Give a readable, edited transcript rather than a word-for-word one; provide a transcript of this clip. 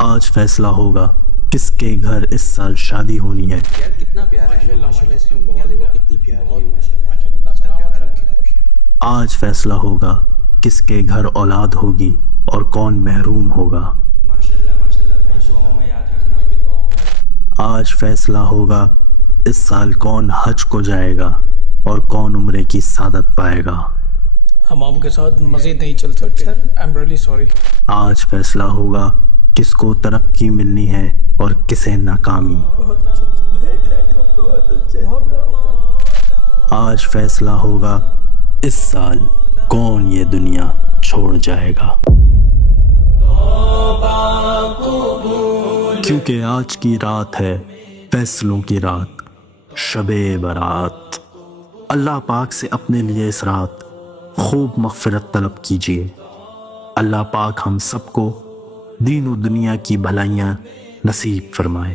آج فیصلہ ہوگا کس کے گھر اس سال شادی ہونی ہے۔ یار کتنا پیارا ہے ماشاءاللہ، اس کی انگلیاں دیکھو کتنی پیاری ہے ماشاءاللہ، کتنا پیارا رکھا ہے۔ آج فیصلہ ہوگا کس کے گھر اولاد ہوگی اور کون محروم ہوگا۔ ماشاءاللہ ماشاءاللہ بھائی، دعاؤں میں یاد رکھنا۔ آج فیصلہ ہوگا اس سال کون حج کو جائے گا اور کون عمرے کی سعادت پائے گا۔ ہم آپ کے ساتھ مزید نہیں چل سکتے، آئی ایم ریئلی سوری۔ آج فیصلہ ہوگا کس کو ترقی ملنی ہے اور کسے ناکامی۔ آج فیصلہ ہوگا اس سال کون یہ دنیا چھوڑ جائے گا۔ کیونکہ آج کی رات ہے فیصلوں کی رات، شب برات۔ اللہ پاک سے اپنے لیے اس رات خوب مغفرت طلب کیجیے۔ اللہ پاک ہم سب کو دین و دنیا کی بھلائیاں نصیب فرمائے۔